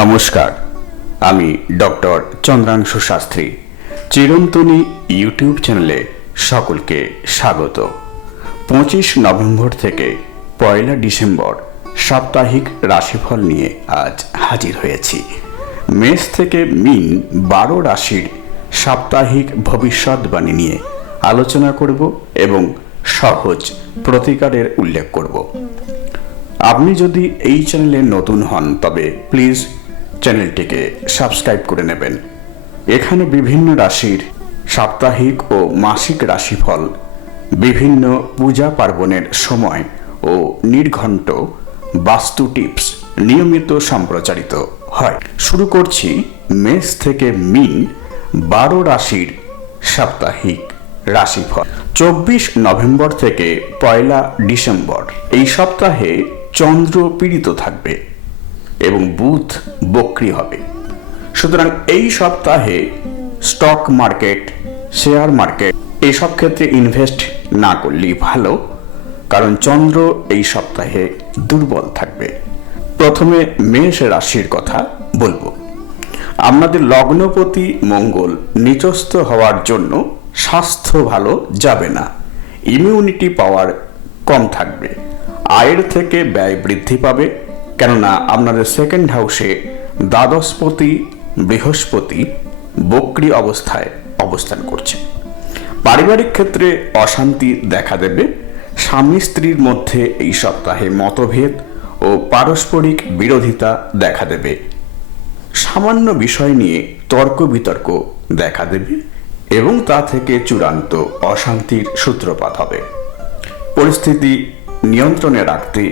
নমস্কার, আমি doctor চন্দ্রাংশু Shastri. চিরন্তনী YouTube চ্যানেলে সকলকে স্বাগত। 25 নভেম্বর থেকে 1 ডিসেম্বর সাপ্তাহিক রাশিফল নিয়ে আজ হাজির হয়েছি। মেষ থেকে মীন 12 রাশির সাপ্তাহিক ভবিষ্যৎবাণী নিয়ে আলোচনা করব এবং সহজ প্রতিকারের উল্লেখ করব। আপনি যদি এই চ্যানেলে নতুন হন তবে প্লিজ চ্যানেলটিকে সাবস্ক্রাইব করে নেবেন। এখানে বিভিন্ন রাশির সাপ্তাহিক ও মাসিক রাশিফল, বিভিন্ন পূজা পার্বণের সময় ও নির্ঘণ্ট বাস্তু টিপস নিয়মিত সম্প্রচারিত হয়। শুরু করছি মেষ থেকে মীন 12 রাশির সাপ্তাহিক রাশিফল। 24 নভেম্বর থেকে 1 ডিসেম্বর এই সপ্তাহে চন্দ্র পীড়িত থাকবে এবং বুধ বক্রী হবে। সুতরাং এই সপ্তাহে স্টক মার্কেট, শেয়ার মার্কেট এইসব ক্ষেত্রে ইনভেস্ট না করলেই ভালো, কারণ চন্দ্র এই সপ্তাহে দুর্বল থাকবে। প্রথমে মেষ রাশির কথা বলবো। আপনাদের লগ্নপতি মঙ্গল নিচস্থ হওয়ার জন্য স্বাস্থ্য ভালো যাবে না, ইমিউনিটি পাওয়ার কম থাকবে, আয়ের থেকে ব্যয় বৃদ্ধি পাবে, কেননা আপনাদের সেকেন্ড হাউসে দ্বাদশপতি বৃহস্পতি বক্রী অবস্থায় অবস্থান করছে। পারিবারিক ক্ষেত্রে অশান্তি দেখা দেবে। স্বামী স্ত্রীর মধ্যে এই সপ্তাহে মতভেদ ও পারস্পরিক বিরোধিতা দেখা দেবে। সামান্য বিষয় নিয়ে তর্ক বিতর্ক দেখা দেবে এবং তা থেকে চূড়ান্ত অশান্তির সূত্রপাত হবে। পরিস্থিতি নিয়ন্ত্রণে রাখতে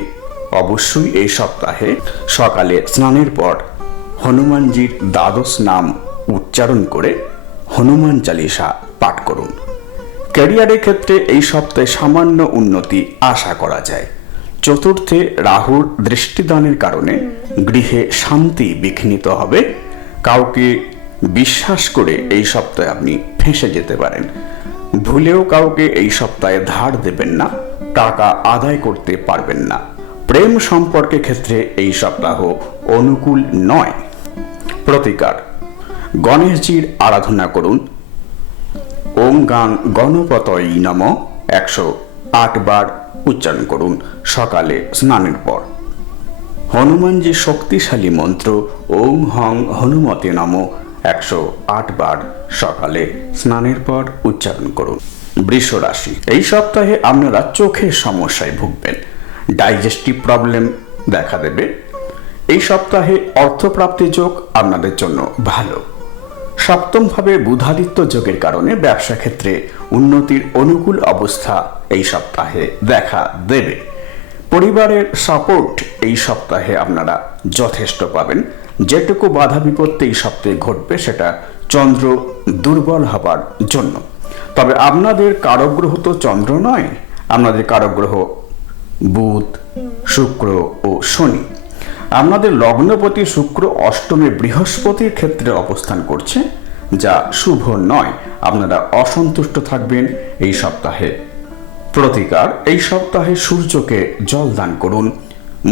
অবশ্যই এই সপ্তাহে সকালে স্নানের পর হনুমানজির দ্বাদশ নাম উচ্চারণ করে হনুমান চালিসা পাঠ করুন। ক্যারিয়ারের ক্ষেত্রে এই সপ্তাহে সামান্য উন্নতি আশা করা যায়। চতুর্থে রাহুর দৃষ্টিদানের কারণে গৃহে শান্তি বিঘ্নিত হবে। কাউকে বিশ্বাস করে এই সপ্তাহে আপনি ফেঁসে যেতে পারেন। ভুলেও কাউকে এই সপ্তাহে ধার দেবেন না, টাকা আদায় করতে পারবেন না। প্রেম সম্পর্কের ক্ষেত্রে এই সপ্তাহ অনুকূল নয়। প্রতিকার: গণেশজির আরাধনা করুন। ওম গাং গণপতয়ে নমঃ 108 বার উচ্চারণ করুন সকালে স্নানের পর। হনুমানজির শক্তিশালী মন্ত্র ওম হং হনুমতে নমঃ 108 বার সকালে স্নানের পর উচ্চারণ করুন। বৃষ রাশি, এই সপ্তাহে আপনারা চোখের সমস্যায় ভুগবেন। ডাইজেস্টিভ প্রবলেম দেখা দেবে। এই সপ্তাহে অর্থপ্রাপ্তি যোগ আপনাদের জন্য ভালো। সপ্তমভাবে বুধাদিত্য যোগের কারণে ব্যবসা ক্ষেত্রে উন্নতির অনুকূল অবস্থা এই সপ্তাহে দেখা দেবে। পরিবারের সাপোর্ট এই সপ্তাহে আপনারা যথেষ্ট পাবেন। যেটুকু বাধা বিপত্তি এই সপ্তাহে ঘটবে সেটা চন্দ্র দুর্বল হবার জন্য। তবে আপনাদের কারগ্রহ তো চন্দ্র নয়, আপনাদের কারগ্রহ বুধ, শুক্র ও শনি। আপনাদের লগ্নপতি শুক্র অষ্টমে বৃহস্পতির ক্ষেত্রে অবস্থান করছে, যা শুভ নয়। আপনারা অসন্তুষ্ট থাকবেন এই সপ্তাহে। প্রতিকার: এই সপ্তাহে সূর্যকে জল দান করুন।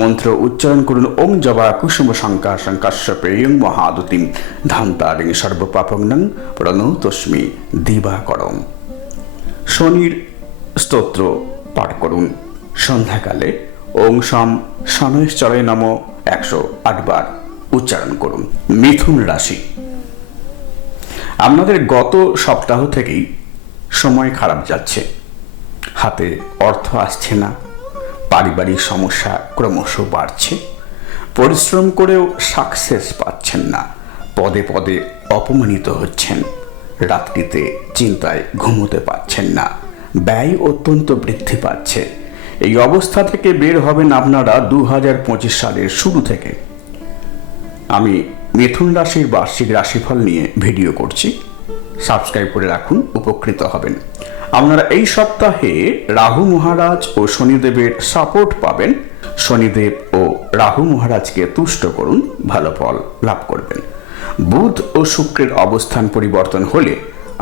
মন্ত্র উচ্চারণ করুন ওং জবা কুসুম শঙ্কা শঙ্কাশ্যপেয়ং মহাদুতিম ধান্তারিং সর্বপাপং প্রণতস্মি দিবাকরম। শনির স্তোত্র পাঠ করুন। সন্ধ্যাকালে ওং শম শনৈশ্চরে নমঃ 108 বার উচ্চারণ করুন। মিথুন রাশি, আপনাদের গত সপ্তাহ থেকেই সময় খারাপ যাচ্ছে। হাতে অর্থ আসছে না, পারিবারিক সমস্যা ক্রমশ বাড়ছে, পরিশ্রম করেও সাকসেস পাচ্ছেন না, পদে পদে অপমানিত হচ্ছেন, রাত্রিতে চিন্তায় ঘুমোতে পারছেন না, ব্যয় অত্যন্ত বৃদ্ধি পাচ্ছে। এই অবস্থা থেকে বের হবেন আপনারা 2025 সালের শুরু থেকে। আমি মিথুন রাশির বার্ষিক রাশিফল নিয়ে ভিডিও করছি, সাবস্ক্রাইব করে রাখুন, উপকৃত হবেন। আপনারা এই সপ্তাহে রাহু মহারাজ ও শনিদেবের সাপোর্ট পাবেন। শনিদেব ও রাহু মহারাজকে তুষ্ট করুন, ভালো ফল লাভ করবেন। বুধ ও শুক্রের অবস্থান পরিবর্তন হলে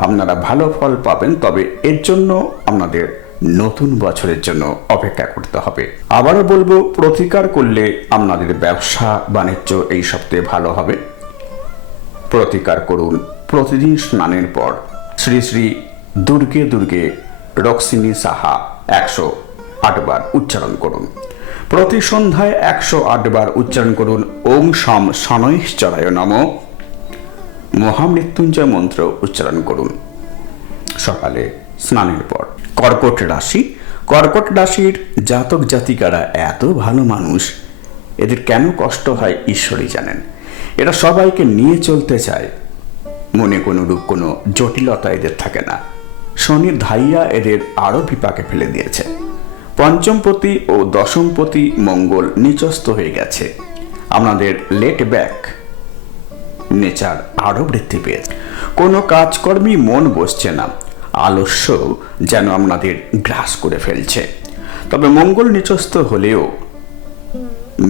আপনারা ভালো ফল পাবেন, তবে এর জন্য আপনাদের নতুন বছরের জন্য অপেক্ষা করতে হবে। আবারও বলবো, প্রতিকার করলে আপনাদের ব্যবসা বাণিজ্য এই সপ্তাহে ভালো হবে। প্রতিকার করুন প্রতিদিন স্নানের পর শ্রী শ্রী দুর্গে দুর্গে রক্সিনী সাহা 108 বার উচ্চারণ করুন। প্রতি সন্ধ্যায় 108 বার উচ্চারণ করুন ওং শম শনৈশ্চরায় নমঃ মহামৃত্যুঞ্জয় মন্ত্র উচ্চারণ করুন সকালে স্নানের পর। কর্কট রাশি, কর্কট রাশির জাতক জাতিকারা এত ভালো মানুষ, এদের কেন কষ্ট হয় ঈশ্বরই জানেন। এরা সবাইকে নিয়ে চলতে চায়, মনে কোনো জটিলতা এদের থাকে না। শনির ধাইয়া এদের আরো বিপাকে ফেলে দিয়েছে। পঞ্চমপতি ও দশমপতি মঙ্গল নিচস্থ হয়ে গেছে। আপনাদের লেট ব্যাক নেচার আরো বৃদ্ধি পেয়েছে। কোনো কাজকর্মী মন বসছে না, আলস্য যেন আপনাদের গ্রাস করে ফেলছে। তবে মঙ্গল নিচস্থ হলেও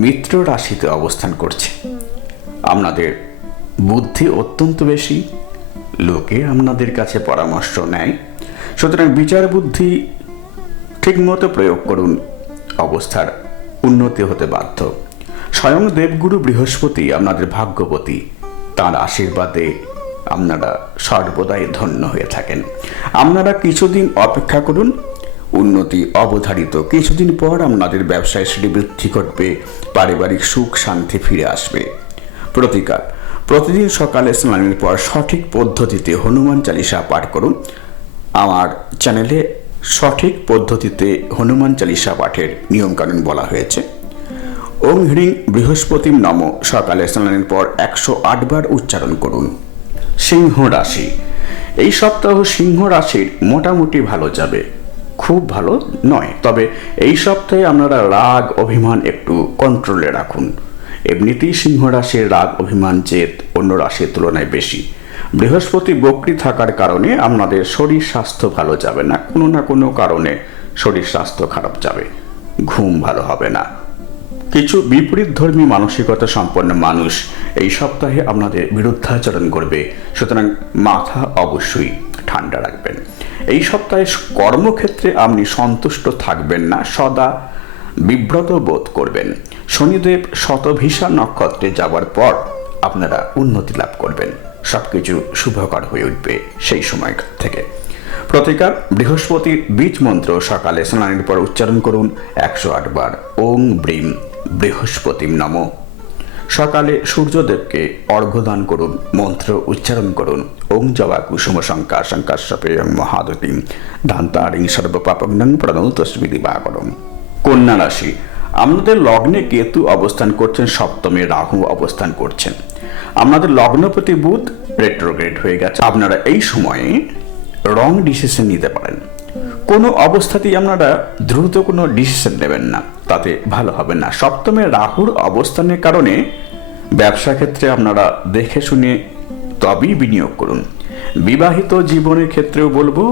মিত্র রাশিতে অবস্থান করছে। আপনাদের বুদ্ধি অত্যন্ত বেশি, লোকে আপনাদের কাছে পরামর্শ নেয়। সুতরাং বিচার বুদ্ধি ঠিকমতো প্রয়োগ করুন, অবস্থার উন্নতি হতে বাধ্য। স্বয়ং দেবগুরু বৃহস্পতি আপনাদের ভাগ্যপতি, তার আশীর্বাদে আপনারা সর্বদাই ধন্য হয়ে থাকেন। আপনারা কিছুদিন অপেক্ষা করুন, উন্নতি অবধারিত। কিছুদিন পর আপনাদের ব্যবসায় শ্রীবৃদ্ধি ঘটবে, পারিবারিক সুখ শান্তি ফিরে আসবে। প্রতিকার, প্রতিদিন সকালে স্নানের পর সঠিক পদ্ধতিতে হনুমান চালিসা পাঠ করুন। আমার চ্যানেলে সঠিক পদ্ধতিতে হনুমান চালিসা পাঠের নিয়মকানুন বলা হয়েছে। ওং হ্রিং বৃহস্পতিম নম সকালে স্নানের পর 108 বার উচ্চারণ করুন। সিংহ রাশি, এই সপ্তাহ সিংহ রাশির মোটামুটি ভালো যাবে, খুব ভালো নয়। তবে এই সপ্তাহে আপনারা রাগ অভিমান একটু কন্ট্রোলে রাখুন। এমনিতেই সিংহ রাশির রাগ অভিমান জেদ অন্য রাশির তুলনায় বেশি। বৃহস্পতি বক্রী থাকার কারণে আপনাদের শরীর স্বাস্থ্য ভালো যাবে না, কোনো কারণে শরীর স্বাস্থ্য খারাপ যাবে, ঘুম ভালো হবে না। কিছু বিপরীত ধর্মী মানসিকতা সম্পন্ন মানুষ এই সপ্তাহে আপনাদের বিরুদ্ধাচরণ করবে, সুতরাং মাথা অবশ্যই ঠান্ডা রাখবেন। এই সপ্তাহে কর্মক্ষেত্রে আপনি সন্তুষ্ট থাকবেন না, সদা বিব্রত বোধ করবেন। শনিদেব শতভিষা নক্ষত্রে যাওয়ার পর আপনারা উন্নতি লাভ করবেন, সবকিছু শুভকর হয়ে উঠবে সেই সময় থেকে। প্রতিকার, বৃহস্পতির বীজ মন্ত্র সকালে স্নানের পর উচ্চারণ করুন 108 বার ওং ব্রিম বৃহস্পতিম নম। সকালে সূর্যদেবকে অর্ঘ্যদান করুন, মন্ত্র উচ্চারণ করুন ওং জবা কুসুম শঙ্কা শঙ্কাশ্যপেয়ং মহাদতিম ধান্তারিং সর্বপাপগ্নং প্রণতস্মি দিবাকরম। কন্যা রাশি, আপনাদের লগ্নে কেতু অবস্থান করছেন, সপ্তমে রাহু অবস্থান করছেন। আপনাদের লগ্নপতি বুধ রেট্রোগ্রেড হয়ে গেছে। আপনারা এই সময়ে রং ডিসিশন নিতে পারেন। কোনো অবস্থাতেই আপনারা দ্রুত কোনো ডিসিশন নেবেন না, তাতে ভালো হবে না। সপ্তমে রাহুর অবস্থানের কারণে ব্যবসা ক্ষেত্রে আপনারা দেখে শুনে তবেই বিনিয়োগ করুন। বিবাহিত জীবনের ক্ষেত্রেও বলবো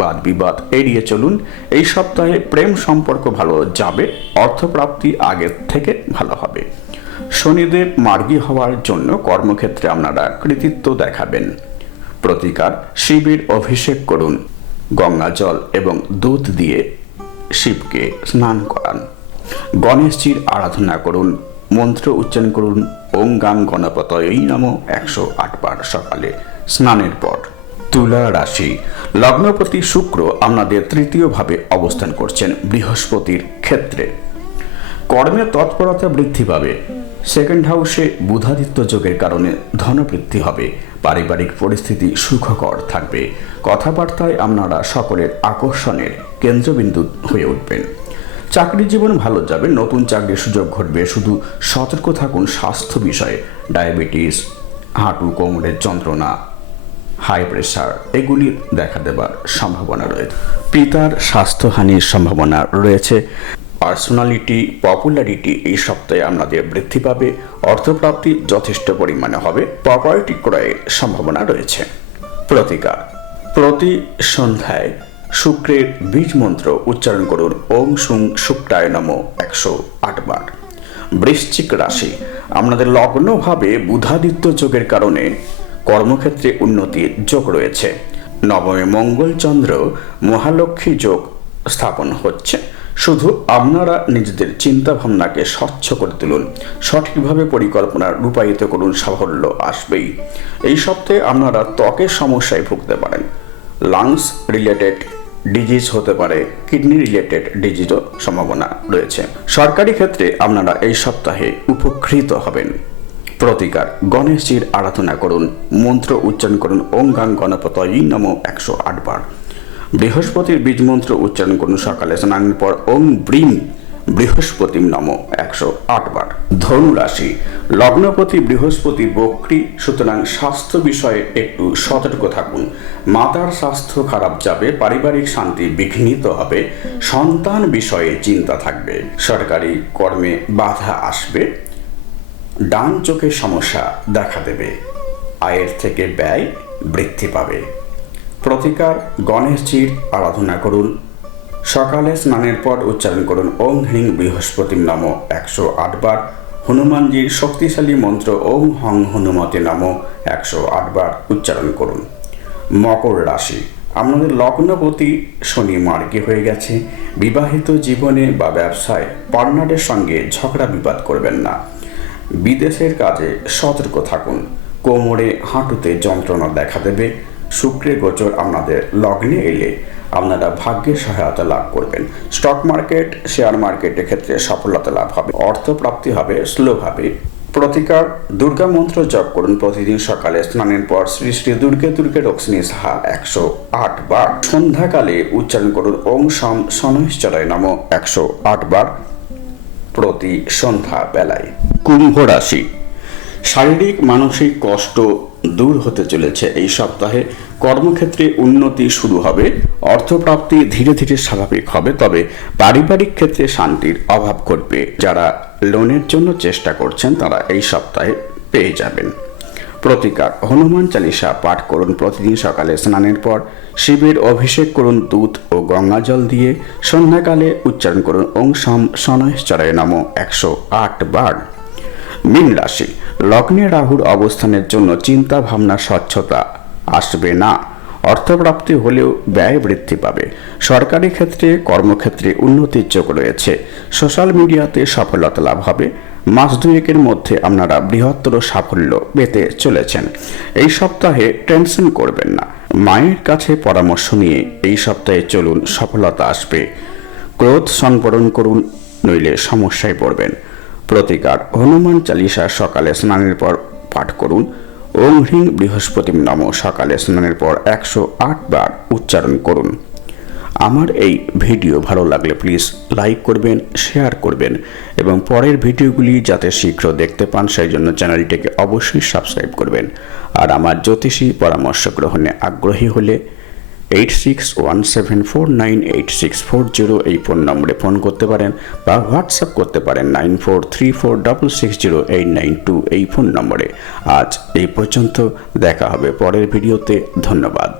বাদ বিবাদ এড়িয়ে চলুন। এই সপ্তাহে প্রেম সম্পর্ক ভালো যাবে, অর্থপ্রাপ্তি আগের থেকে ভালো হবে। শনিদেব মার্গী হওয়ার জন্য কর্মক্ষেত্রে আপনারা কৃতিত্ব দেখাবেন। প্রতিকার, শিবের অভিষেক করুন, গঙ্গা জল এবং দুধ দিয়ে শিবকে স্নান করান। গণেশজির আরাধনা করুন, মন্ত্র উচ্চারণ করুন ওং গাং গণপতয়ই নমঃ 108 বার সকালে স্নানের পর। তুলা রাশি, লগ্নপতি শুক্র আপনাদের তৃতীয় ভাবে অবস্থান করছেন বৃহস্পতির ক্ষেত্রে। কর্মে তৎপরতা বৃদ্ধি পাবে। সেকেন্ড হাউসে বুধাদিত্য যোগের কারণে ধনবৃদ্ধি হবে। পারিবারিক পরিস্থিতি সুখকর থাকবে। কথাবার্তায় আপনারা সকলের আকর্ষণের কেন্দ্রবিন্দু হয়ে উঠবেন। চাকরি জীবন ভালো যাবে, নতুন চাকরির সুযোগ ঘটবে। শুধু সতর্ক থাকুন স্বাস্থ্য বিষয়ে। ডায়াবেটিস, হাঁটু কোমরের যন্ত্রণা, হাই প্রেশার এগুলি দেখা দেবার সম্ভাবনা রয়েছে। পিতার স্বাস্থ্যহানির সম্ভাবনা রয়েছে। পার্সোনালিটি, পপুলারিটি এই সপ্তাহে আপনাদের বৃদ্ধি পাবে। অর্থপ্রাপ্তি যথেষ্ট পরিমাণে হবে। প্রপার্টি ক্রয়ের সম্ভাবনা রয়েছে। প্রতিকার, প্রতি সন্ধ্যায় শুক্রের বীজ মন্ত্র উচ্চারণ করুন ওং সুং শুক্রায় নমঃ 108 বার। বৃশ্চিক রাশি, আপনাদের লগ্নভাবে বুধাদিত্য যোগের কারণে কর্মক্ষেত্রে উন্নতির যোগ রয়েছে। নবমে মঙ্গলচন্দ্র মহালক্ষ্মী যোগ স্থাপন হচ্ছে। শুধু আপনারা নিজেদের চিন্তা ভাবনাকে স্বচ্ছ করে তুলুন, সঠিকভাবে পরিকল্পনা রূপায়িত করুন, সাফল্য আসবেই। এই সপ্তাহে আপনারা ত্বকের সমস্যায় ভুগতে পারেন। লাংস রিলেটেড ডিজিজ হতে পারে, কিডনি রিলেটেড ডিজিজও সম্ভাবনা রয়েছে। সরকারি ক্ষেত্রে আপনারা এই সপ্তাহে উপকৃত হবেন। প্রতিকার, গণেশজির আরাধনা করুন, মন্ত্র উচ্চারণ করুন ওং গাং গণপতয়ী নমঃ 108 বার। বৃহস্পতির বীজ মন্ত্র উচ্চারণ করুন সকালে স্নানের পর ওং ব্রিং বৃহস্পতি নমঃ 108 বার। ধনু রাশি, লগ্নপতি বৃহস্পতি বক্রী, সুতরাং স্বাস্থ্য বিষয়ে একটু সতর্ক থাকুন। মাতার স্বাস্থ্য খারাপ যাবে, পারিবারিক শান্তি বিঘ্নিত হবে, সন্তান বিষয়ে চিন্তা থাকবে, সরকারি কর্মে বাধা আসবে, ডান চোখের সমস্যা দেখা দেবে, আয়ের থেকে ব্যয় বৃদ্ধি পাবে। প্রতিকার, গণেশজির আরাধনা করুন, সকালে স্নানের পর উচ্চারণ করুন ওং হ্রিং বৃহস্পতি নমঃ 108 বার। হনুমানজির শক্তিশালী মন্ত্র ওং হং হনুমতে নমঃ 108 বার উচ্চারণ করুন। মকর রাশি, আপনাদের লগ্নপতি শনি মার্গী হয়ে গেছে। বিবাহিত জীবনে বা ব্যবসায় পার্টনারের সঙ্গে ঝগড়া বিবাদ করবেন না। বিদেশের কাজে সতর্ক থাকুন। কোমরে হাঁটুতে যন্ত্রণা দেখা দেবে। শুক্রের গোচর আপনাদের লগ্নে এলে আপনারা ভাগ্যের সহায়তা লাভ করবেন। স্টক মার্কেট, শেয়ার মার্কেটের ক্ষেত্রে সফলতা লাভ হবে, অর্থপ্রাপ্তি হবে স্লোভাবে। প্রতিকার, দুর্গা মন্ত্র জপ করুন প্রতিদিন সকালে স্নানের পর শ্রী শ্রী দুর্গে দুর্গে রক্ষ্মী সাহা 108 বার। সন্ধ্যাকালে উচ্চারণ করুন ওং সম শনৈশ্চরায় নমঃ 108 বার প্রতি সন্ধ্যা বেলায়। কুম্ভ রাশি, শারীরিক মানসিক কষ্ট দূর হতে চলেছে এই সপ্তাহে। কর্মক্ষেত্রে উন্নতি শুরু হবে, অর্থপ্রাপ্তি ধীরে ধীরে স্বাভাবিক হবে, তবে পারিবারিক ক্ষেত্রে শান্তির অভাব ঘটবে। যারা লোনের জন্য চেষ্টা করছেন তারা এই সপ্তাহে পেয়ে যাবেন। প্রতিকার, হনুমান চালিসা পাঠ করুন প্রতিদিন সকালে স্নানের পর। শিবের অভিষেক করুন দুধ ও গঙ্গা জল দিয়ে। সন্ধ্যাকালে উচ্চারণ করুন ওং সম শনৈশ্চরায় নমঃ 108 বার। মীন রাশি, লগ্নে রাহুর অবস্থানের জন্য চিন্তা ভাবনা স্বচ্ছতা আসবে না। অর্থপ্রাপ্তি হলেও ব্যয় বৃদ্ধি পাবে। সরকারি ক্ষেত্রে কর্মক্ষেত্রে উন্নতির যোগ রয়েছে। সোশ্যাল মিডিয়াতে সফলতা লাভ হবে। মাস দুয়েকের মধ্যে আপনারা বৃহত্তর সাফল্য পেতে চলেছেন। এই সপ্তাহে টেনশন করবেন না। মায়ের কাছে পরামর্শ নিয়ে এই সপ্তাহে চলুন, সফলতা আসবে। ক্রোধ সংবরণ করুন, নইলে সমস্যায় পড়বেন। প্রতিকার, হনুমান চালিসা সকালে স্নানের পর পাঠ করুন। ওং হ্রিং বৃহস্পতি নমঃ সকালে স্নানের পর 108 বার উচ্চারণ করুন। আমার এই ভিডিও ভালো লাগলে প্লিজ লাইক করবেন, শেয়ার করবেন এবং পরের ভিডিওগুলি যাতে শীঘ্র দেখতে পান সেই জন্য চ্যানেলটিকে অবশ্যই সাবস্ক্রাইব করবেন। আর আমার জ্যোতিষী পরামর্শ গ্রহণে আগ্রহী হলে 8617498640 এই ফোন নম্বরে ফোন করতে পারেন বা হোয়াটসঅ্যাপ করতে পারেন 9434660892 এই ফোন নম্বরে। আজ এই পর্যন্ত, দেখা হবে পরের ভিডিওতে। ধন্যবাদ।